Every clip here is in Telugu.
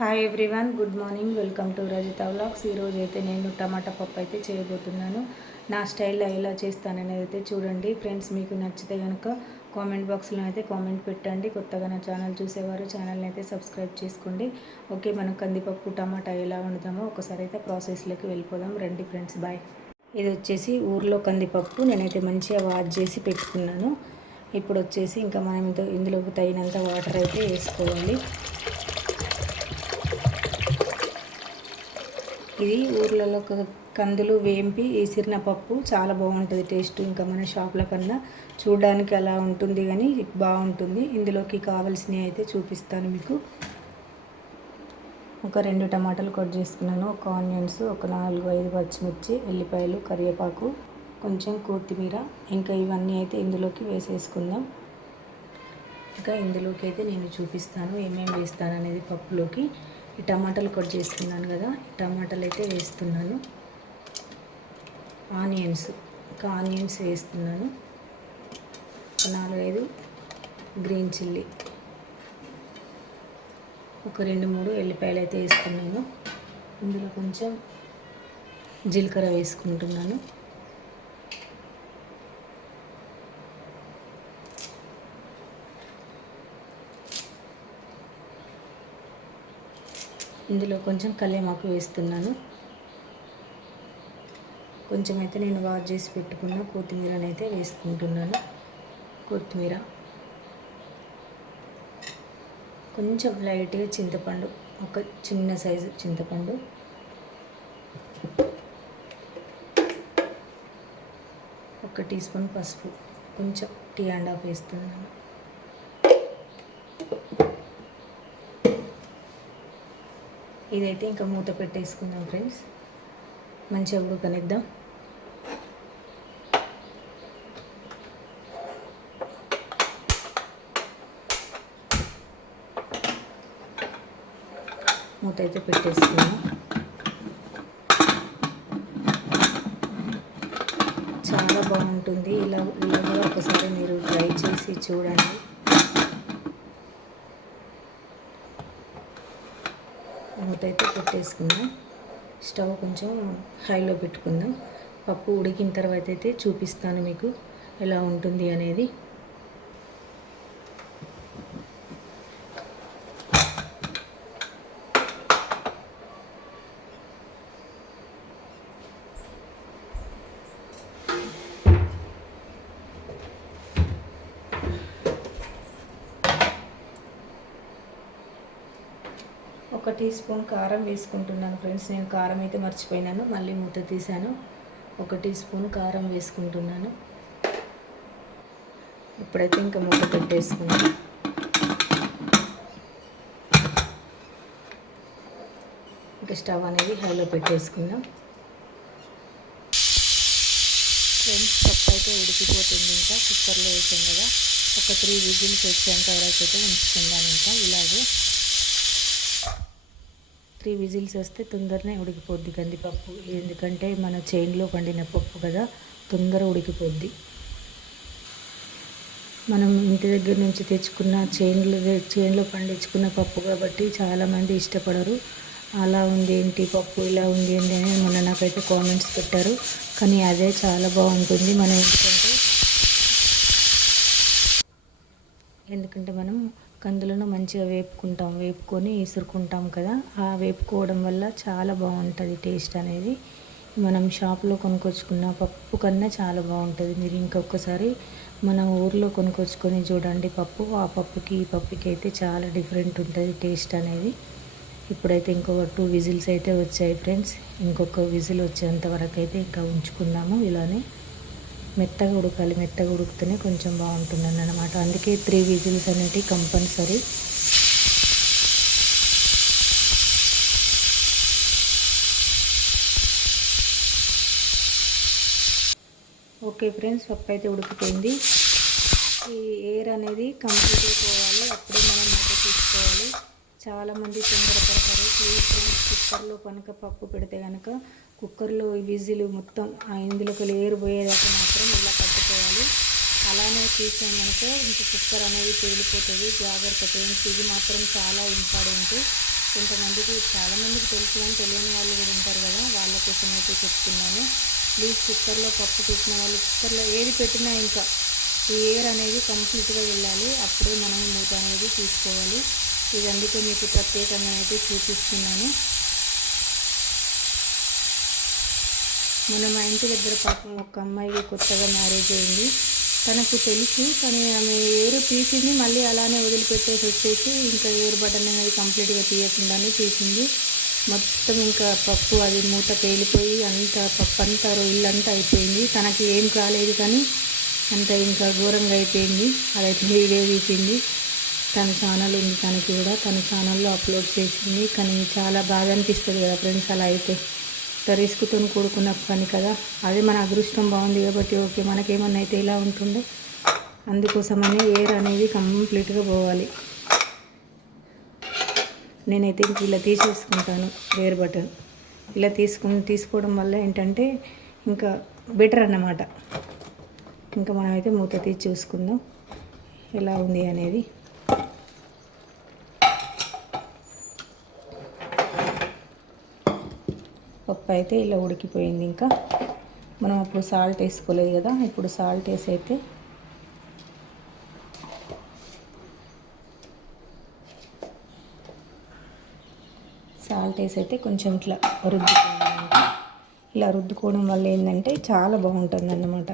Hi everyone good morning welcome to Rajitha vlogs ఈరోజు అయితే నేను టమాటా పప్పు అయితే చేయబోతున్నాను. నా స్టైల్లో ఎలా చేస్తాననేది అయితే చూడండి. ఫ్రెండ్స్ మీకు నచ్చితే కనుక కామెంట్ బాక్స్లో అయితే కామెంట్ పెట్టండి. కొత్తగా నా ఛానల్ చూసేవారు ఛానల్ని అయితే సబ్స్క్రైబ్ చేసుకోండి. ఓకే మనం కందిపప్పు టమాటా ఎలా వండుతామో ఒకసారి అయితే ప్రాసెస్లోకి వెళ్ళిపోదాం. రండి ఫ్రెండ్స్ బాయ్ ఇది వచ్చేసి ఊర్లో కందిపప్పు. నేనైతే మంచిగా వాష్ చేసి పెట్టుకున్నాను. ఇప్పుడు వచ్చేసి ఇంకా మనం ఇందులో- ఇందులోకి తగినంత వాటర్ అయితే వేసుకోవాలి. ఇది ఊర్లలో కందులు వేంపి వేసిరిన పప్పు. చాలా బాగుంటుంది టేస్ట్. ఇంకా మన షాప్ల కన్నా చూడడానికి అలా ఉంటుంది కానీ బాగుంటుంది. ఇందులోకి కావాల్సినవి అయితే చూపిస్తాను మీకు. ఒక రెండు టమాటాలు కట్ చేసుకున్నాను. ఒక ఆనియన్స్ ఒక నాలుగు ఐదు పచ్చిమిర్చి ఎల్లిపాయలు కరివేపాకు కొంచెం కొత్తిమీర. ఇంకా ఇవన్నీ అయితే ఇందులోకి వేసేసుకుందాం. ఇంకా ఇందులోకి అయితే నేను చూపిస్తాను ఏమేమి వేస్తాను అనేది పప్పులోకి. ఈ టమాటాలు కట్ చేసుకున్నాను కదా ఈ టమాటాలు అయితే వేస్తున్నాను. ఆనియన్స్ ఇంకా ఆనియన్స్ వేస్తున్నాను. ఒక నాలుగైదు గ్రీన్ చిల్లీ. ఒక రెండు మూడు ఎల్లిపాయలు అయితే వేసుకున్నాను. ఇందులో కొంచెం జీలకర్ర వేసుకుంటున్నాను. ఇందులో కొంచెం కల్లేమాకు వేస్తున్నాను. కొంచెం అయితే నేను వాష్ చేసి పెట్టుకున్న కొత్తిమీరని అయితే వేసుకుంటున్నాను. కొత్తిమీర. కొంచెం లైట్గా చింతపండు ఒక చిన్న సైజు చింతపండు. ఒక టీ స్పూన్ పసుపు. కొంచెం టీ అండ్ హాఫ్ వేస్తున్నాను. ఇదైతే ఇంకా మూత పెట్టేసుకుందాం ఫ్రెండ్స్. మంచిగా ఉడకనిద్దాం. మూత అయితే పెట్టేసుకున్నాం చాలా బాగుంటుంది. ఇలా ఇలా కూడా ఒకసారి మీరు ట్రై చేసి చూడండి. మూత అయితే పెట్టేసుకుందాం. స్టవ్ కొంచెం హైలో పెట్టుకుందాం. పప్పు ఉడికిన తర్వాత అయితే చూపిస్తాను మీకు ఎలా ఉంటుంది అనేది. ఒక టీ స్పూన్ కారం వేసుకుంటున్నాను ఫ్రెండ్స్. నేను కారం అయితే మర్చిపోయినాను. మళ్ళీ మూత తీసాను ఒక టీ స్పూన్ కారం వేసుకుంటున్నాను. ఇప్పుడైతే ఇంకా మూత పెట్టేసుకున్నాను ఇంకా స్టవ్ అనేది హైలో పెట్టేసుకుందాం. ఫ్రెండ్స్ పప్పు అయితే ఉడికిపోతుంది ఇంకా. కుక్కర్లో వేసాం కదా. ఒక త్రీ విజిల్స్ వచ్చేంత వరకు అయితే ఉంచుకుందాం ఇంకా ఇలాగే. త్రీ విజిల్స్ వస్తే తొందరనే ఉడికిపోద్ది కందిపప్పు. ఎందుకంటే మన చేనులో పండిన పప్పు కదా తొందర ఉడికిపోద్ది. మనం ఇంటి దగ్గర నుంచి తెచ్చుకున్న చేనులు చేనులో పండించుకున్న పప్పు కాబట్టి చాలామంది ఇష్టపడరు. అలా ఉంది ఏంటి పప్పు ఇలా ఉంది ఏంటి అని మొన్న నాకైతే కామెంట్స్ పెట్టారు. కానీ అదే చాలా బాగుంటుంది మనం ఎందుకంటే ఎందుకంటే మనం కందులను మంచిగా వేపుకుంటాం వేపుకొని ఇసురుకుంటాం కదా. ఆ వేపుకోవడం వల్ల చాలా బాగుంటుంది టేస్ట్ అనేది. మనం షాప్లో కొనుక్కొచ్చుకున్న పప్పు కన్నా చాలా బాగుంటుంది. మీరు ఇంకొకసారి మన ఊర్లో కొనుక్కొచ్చుకొని చూడండి పప్పు. ఆ పప్పుకి ఈ పప్పుకి అయితే చాలా డిఫరెంట్ ఉంటుంది టేస్ట్ అనేది. ఇప్పుడైతే ఇంకొక టూ విజిల్స్ అయితే వచ్చాయి ఫ్రెండ్స్. ఇంకొక విజిల్ వచ్చేంత వరకు అయితే ఇంకా ఉంచుకుందాము ఇలానే. మెత్తగా ఉడకాలి మెత్తగా ఉడికితేనే కొంచెం బాగుంటుంది అన్నమాట అందుకే త్రీ విజిల్స్ అనేవి కంపల్సరీ. ఓకే ఫ్రెండ్స్ పప్పు అయితే ఉడికిపోయింది. ఈ ఎయిర్ అనేది కంప్లీట్ అయిపోవాలి. అప్పుడే మనం మధ్య తీసుకోవాలి. చాలామంది తొందరపడతారు. ప్లీజ్ ఫ్రెండ్స్ కుక్కర్లో కనుక పప్పు పెడితే కనుక కుక్కర్లో విజిల్ మొత్తం ఆ ఇందులోకి లేరు పోయేదాకా మాత్రం ఇలా పట్టుకోవాలి. అలానే తీసాం కనుక ఇంక కుక్కర్ అనేది పేలిపోతుంది. జాగ్రత్త ఫ్రెండ్స్ ఇది మాత్రం చాలా ఇంపార్టెంట్. కొంతమందికి చాలామందికి తెలుసు కానీ తెలియని వాళ్ళు కూడా ఉంటారు కదా. వాళ్ళ కోసం అయితే చెప్తున్నాను. ప్లీజ్ కుక్కర్లో పప్పు పెట్టిన వాళ్ళు కుక్కర్లో ఏది పెట్టినా ఇంకా ఈ ఎయిర్ అనేది కంప్లీట్గా వెళ్ళాలి. అప్పుడే మనం మూత అనేది తీసుకోవాలి. ఇది అందుకే మీకు ప్రత్యేకంగా అయితే చూపిస్తున్నాను. మన మా ఇంటి దగ్గర పాపం ఒక అమ్మాయి కొత్తగా మ్యారేజ్ అయింది. తనకు తెలుసు కానీ ఆమె ఏరు తీసింది మళ్ళీ అలానే వదిలిపెట్టేసి వచ్చేసి ఇంకా ఏరు బటన్ అనేది కంప్లీట్గా తీయకుండానే తీసింది. మొత్తం ఇంకా పప్పు అది మూత పేలిపోయి అంత పప్పు అంతా ఇల్లంతా అయిపోయింది. తనకి ఏం కాలేదు కానీ అంత ఇంకా ఘోరంగా అయిపోయింది. అదైతే వీడియో తీసింది. తన ఛానల్ ఉంది తనకి కూడా. తన ఛానల్లో అప్లోడ్ చేసింది. కానీ చాలా బాధ అనిపిస్తుంది కదా ఫ్రెండ్స్ అలా అయితే. రిస్క్తో కూడుకున్న పని కదా. అదే మన అదృష్టం బాగుంది కాబట్టి ఓకే మనకేమన్నా అయితే ఇలా ఉంటుండే. అందుకోసమనే ఎయిర్ అనేది కంప్లీట్గా పోవాలి. నేనైతే ఇంక ఇలా తీసేసుకుంటాను ఎయిర్ బటన్. ఇలా తీసుకుని తీసుకోవడం వల్ల ఏంటంటే ఇంకా బెటర్ అన్నమాట. ఇంకా మనమైతే మూత తీసి చూసుకుందాం. ఎలా ఉంది అనేది. పప్పు అయితే ఇలా ఉడికిపోయింది ఇంకా. మనం అప్పుడు సాల్ట్ వేసుకోలేదు కదా ఇప్పుడు సాల్ట్ వేసి అయితే సాల్ట్ వేసి అయితే కొంచెం ఇట్లా రుద్దుకోవాలి ఇలా రుద్దుకోవడం వల్ల ఏంటంటే చాలా బాగుంటుంది అన్నమాట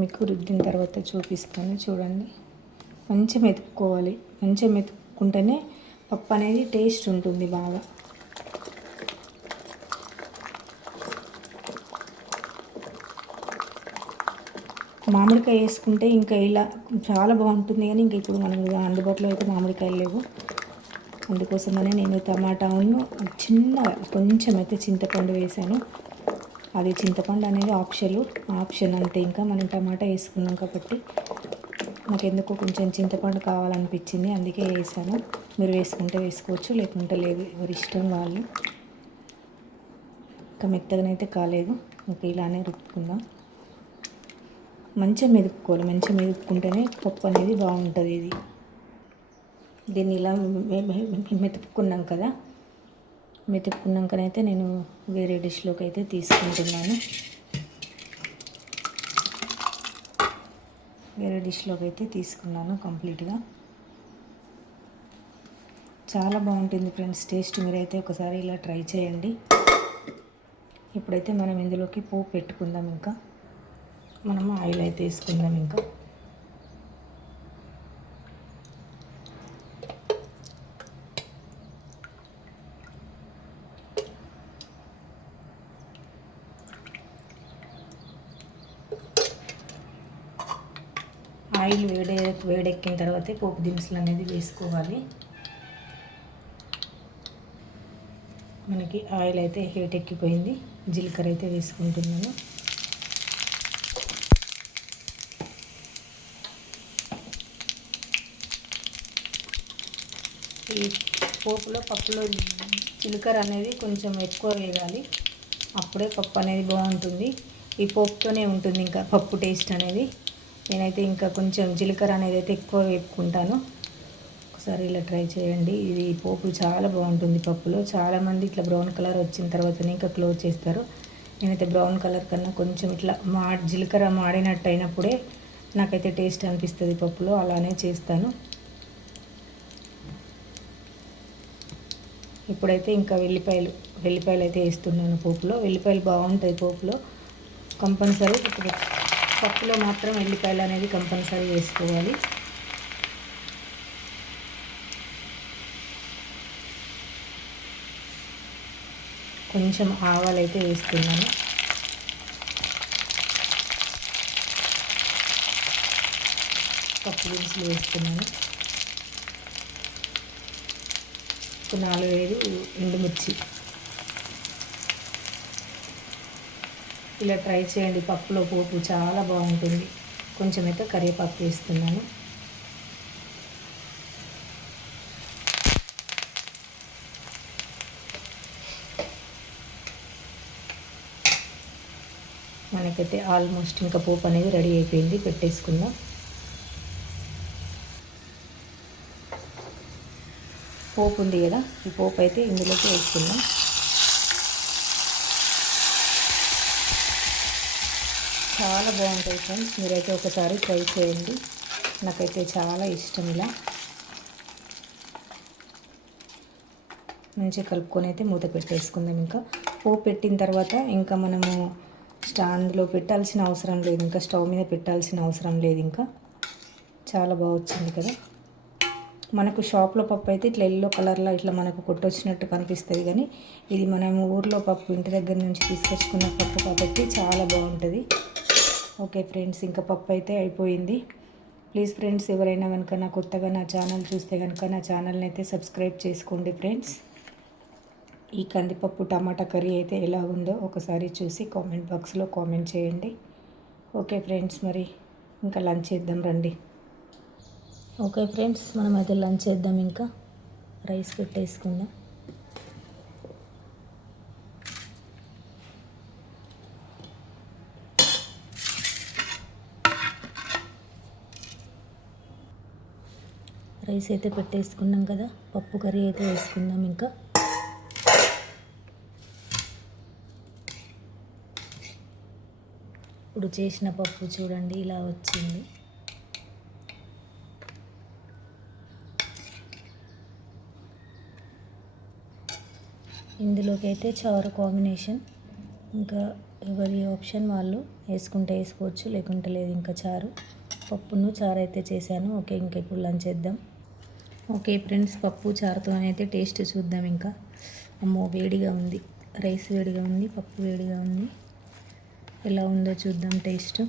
మీకు రుద్దిన తర్వాత చూపిస్తాను చూడండి. మంచిగా మెతుక్కోవాలి. మంచిగా మెతుక్కుంటేనే పప్పు అనేది టేస్ట్ ఉంటుంది బాగా. మామిడికాయ వేసుకుంటే ఇంకా ఇలా చాలా బాగుంటుంది కానీ ఇంక ఇప్పుడు మనకు అందుబాటులో అయితే మామిడికాయలు లేవు. అందుకోసమనే నేను టమాటాను చిన్న కొంచెం అయితే చింతపండు వేసాను. అది చింతపండు అనేది ఆప్షన్ ఆప్షన్ అంతే ఇంకా మనం టమాటా వేసుకున్నాం కాబట్టి నాకు ఎందుకో కొంచెం చింతపండు కావాలనిపించింది అందుకే వేసాను. మీరు వేసుకుంటే వేసుకోవచ్చు లేకుంటే లేదు ఎవరి ఇష్టం వాళ్ళు. ఇంకా మెత్తగానైతే కాలేదు ఇంకా ఇలానే రుక్కుందాం మంచిగా మెదుపుకోవాలి. మంచిగా మెదుపుకుంటేనే పప్పు అనేది బాగుంటుంది ఇది. దీన్ని ఇలా మెతుక్కున్నాం కదా. మెతుక్కున్నాకనైతే నేను వేరే డిష్లోకి అయితే తీసుకుంటున్నాను. వేరే డిష్లోకి అయితే తీసుకున్నాను కంప్లీట్గా. చాలా బాగుంటుంది ఫ్రెండ్స్ టేస్ట్ మీరైతే ఒకసారి ఇలా ట్రై చేయండి. ఇప్పుడైతే మనం ఇందులోకి పోపు పెట్టుకుందాం ఇంకా. మనము ఆయిల్ అయితే వేసుకుందాం ఇంకా. ఆయిల్ వేడే వేడెక్కిన తర్వాతే పోపు దినుసులు అనేది వేసుకోవాలి. మనకి ఆయిల్ అయితే హీట్ ఎక్కిపోయింది. జీలకర్ర అయితే వేసుకుంటున్నాను. ఈ పోపులో పప్పులో జీలకర్ర అనేది కొంచెం ఎక్కువ వేయాలి. అప్పుడే పప్పు అనేది బాగుంటుంది. ఈ పోపుతోనే ఉంటుంది ఇంకా పప్పు టేస్ట్ అనేది. నేనైతే ఇంకా కొంచెం జీలకర్ర అనేది అయితే ఎక్కువ వేపుకుంటాను. ఒకసారి ఇలా ట్రై చేయండి. ఇది పోపు చాలా బాగుంటుంది పప్పులో. చాలామంది ఇట్లా బ్రౌన్ కలర్ వచ్చిన తర్వాతనే ఇంకా క్లోజ్ చేస్తారు. నేనైతే బ్రౌన్ కలర్ కన్నా కొంచెం ఇట్లా మా జీలకర్ర మాడినట్టు అయినప్పుడే నాకైతే టేస్ట్ అనిపిస్తుంది పప్పులో. అలానే చేస్తాను. ఇప్పుడైతే ఇంకా వెల్లిపాయలు వెల్లిపాయలు అయితే వేస్తున్నాను పోపులో. వెల్లిపాయలు బాగుంటాయి పోపులో. కంపల్సరీ పప్పులో మాత్రం వెల్లిపాయలు అనేది కంపల్సరీ వేసుకోవాలి. కొంచెం ఆవాలు అయితే వేస్తున్నాను. పప్పు దినుసులు వేస్తున్నాను. ఒక నాలుగు ఐదు ఎండుమిర్చి ఇలా ట్రై చేయండి. పప్పులో పోపు చాలా బాగుంటుంది. కొంచెం అయితే కరివేపాకు వేస్తున్నాను. మనకైతే ఆల్మోస్ట్ ఇంకా పోపు అనేది రెడీ అయిపోయింది. పెట్టేసుకుందాం. పోపు ఉంది కదా ఈ పోపు అయితే ఇందులోకి వేసుకుందాం. చాలా బాగుంటుంది ఫ్రెండ్స్ మీరైతే ఒకసారి ట్రై చేయండి. నాకైతే చాలా ఇష్టం ఇలా. మంచిగా కలుపుకొని అయితే మూత పెట్టేసుకుందాం ఇంకా. పోపు పెట్టిన తర్వాత ఇంకా మనము స్టాండ్లో పెట్టాల్సిన అవసరం లేదు ఇంకా స్టవ్ మీద పెట్టాల్సిన అవసరం లేదు ఇంకా. చాలా బాగా వచ్చింది కదా. మనకు షాప్లో పప్పు అయితే ఇట్లా ఎల్లో కలర్లో ఇట్లా మనకు కొట్టొచ్చినట్టు కనిపిస్తుంది కానీ ఇది మనం ఊర్లో పప్పు ఇంటి దగ్గర నుంచి తీసుకొచ్చుకున్న పప్పు కాబట్టి చాలా బాగుంటుంది. ఓకే ఫ్రెండ్స్ ఇంకా పప్పు అయితే అయిపోయింది. ప్లీజ్ ఫ్రెండ్స్ ఎవరైనా కనుక నా కొత్తగా నా ఛానల్ చూస్తే కనుక నా ఛానల్ని అయితే సబ్స్క్రైబ్ చేసుకోండి ఫ్రెండ్స్. ఈ కందిపప్పు టమాటా కర్రీ అయితే ఎలా ఉందో ఒకసారి చూసి కామెంట్ బాక్స్లో కామెంట్ చేయండి. ఓకే ఫ్రెండ్స్ మరి ఇంకా లంచ్ చేద్దాం రండి. ఓకే ఫ్రెండ్స్ మనం అయితే లంచ్ చేద్దాం ఇంకా. రైస్ పెట్టేసుకుందాం రైస్ అయితే పెట్టేసుకున్నాం కదా. పప్పు కర్రీ అయితే వేసుకుందాం ఇంకా. ఇప్పుడు చేసిన పప్పు చూడండి ఇలా వచ్చింది. ఇందులోకి అయితే చారు కాంబినేషన్. ఇంకా ఎవరి ఆప్షన్ వాళ్ళు వేసుకుంటే వేసుకోవచ్చు లేకుంటే లేదు ఇంకా చారు. పప్పును చారు అయితే చేశాను. ఓకే ఇంకా ఇప్పుడు లంచ్ చేద్దాం. ఓకే ఫ్రెండ్స్ పప్పు చారుతో అయితే టేస్ట్ చూద్దాం ఇంకా. అమ్మో వేడిగా ఉంది. రైస్ వేడిగా ఉంది పప్పు వేడిగా ఉంది. ఎలా ఉందో చూద్దాం టేస్ట్.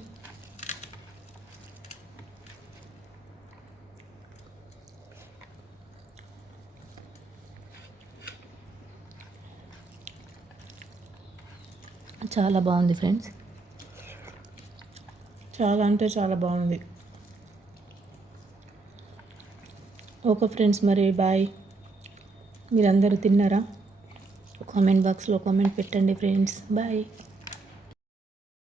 చాలా బాగుంది ఫ్రెండ్స్. చాలా అంటే చాలా బాగుంది. ఓకే ఫ్రెండ్స్ మరి బాయ్. మీరందరూ తిన్నారా? కామెంట్ బాక్స్లో కామెంట్ పెట్టండి ఫ్రెండ్స్. బాయ్.